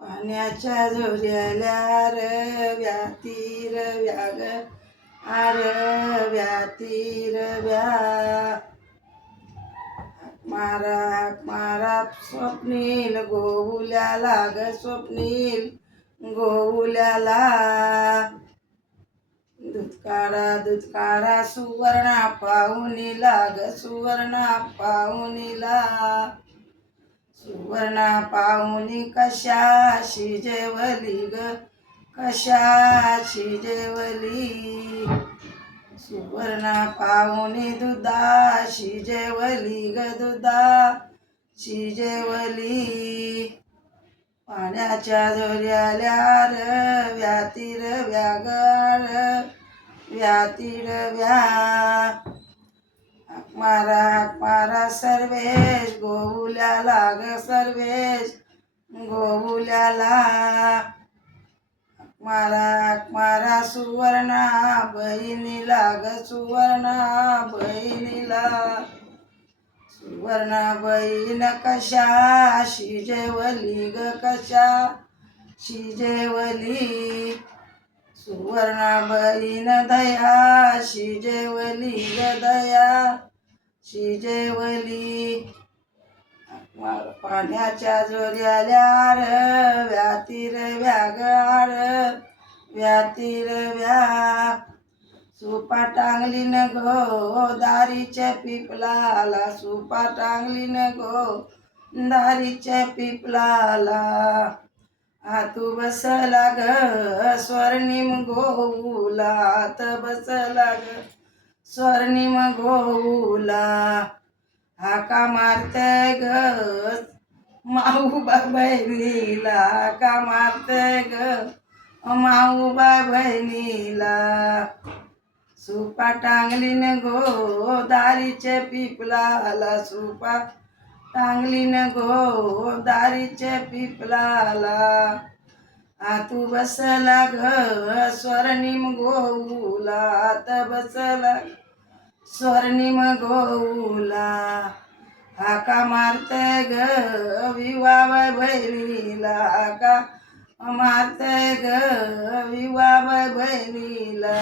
पाण्याच्या झोऱ्याला रव्या तीरव्या ग आरव्या तीरव्या मारा स्वप्नील गोहुल्याला ग स्वप्नील गोहुल्याला दूधकारा सुवर्णा पाहुणीला ग सुवर्णा पाहुणीला सुवर्णा पाहुणी कशाशी जेवली ग कशाशी जेवली सुवर्णा पाहुणी दुधाशी जेवली ग दुधाशी जेवली पाण्याच्या झोऱ्याला रव्या तीरव्या रव्या तीरव्या मारा सर्वेश गोहुल्याला ग सर्वेश गोहुल्याला मारा सुवर्णा बहिणीला ग सुवर्णा बहिणीला सुवर्णा बहीण कशाशी जेवली ग कशाशी जेवली सुवर्णा बहीण दयाशी जेवली ग दयाशी जेवली पाण्याच्या झोऱ्याला रव्या तीरव्या ग आरव्या तीरव्या सुपा टांगली न गो दारीच्या पिपलाला सुपा टांगली न गो दारीच्या पिपलाला हातू बसला ग स्वर्णिम गोहुला हात बसला ग स्वर्णिम गोहुला हाका मारते ग माऊबा बहिणीला हाका मारते ग माऊबा बहिणीला सुपा टांगली न गो दारीच्या पिपलाला सुपा टांगली न गो दारीच्या पिपलाला हातू बसला ग स्वर्णिम गोहुला हात बसला स्वर्णिम गोहुला हाका मारते ग विवाह बहिणीला हाका मारते ग विवाह बहिणीला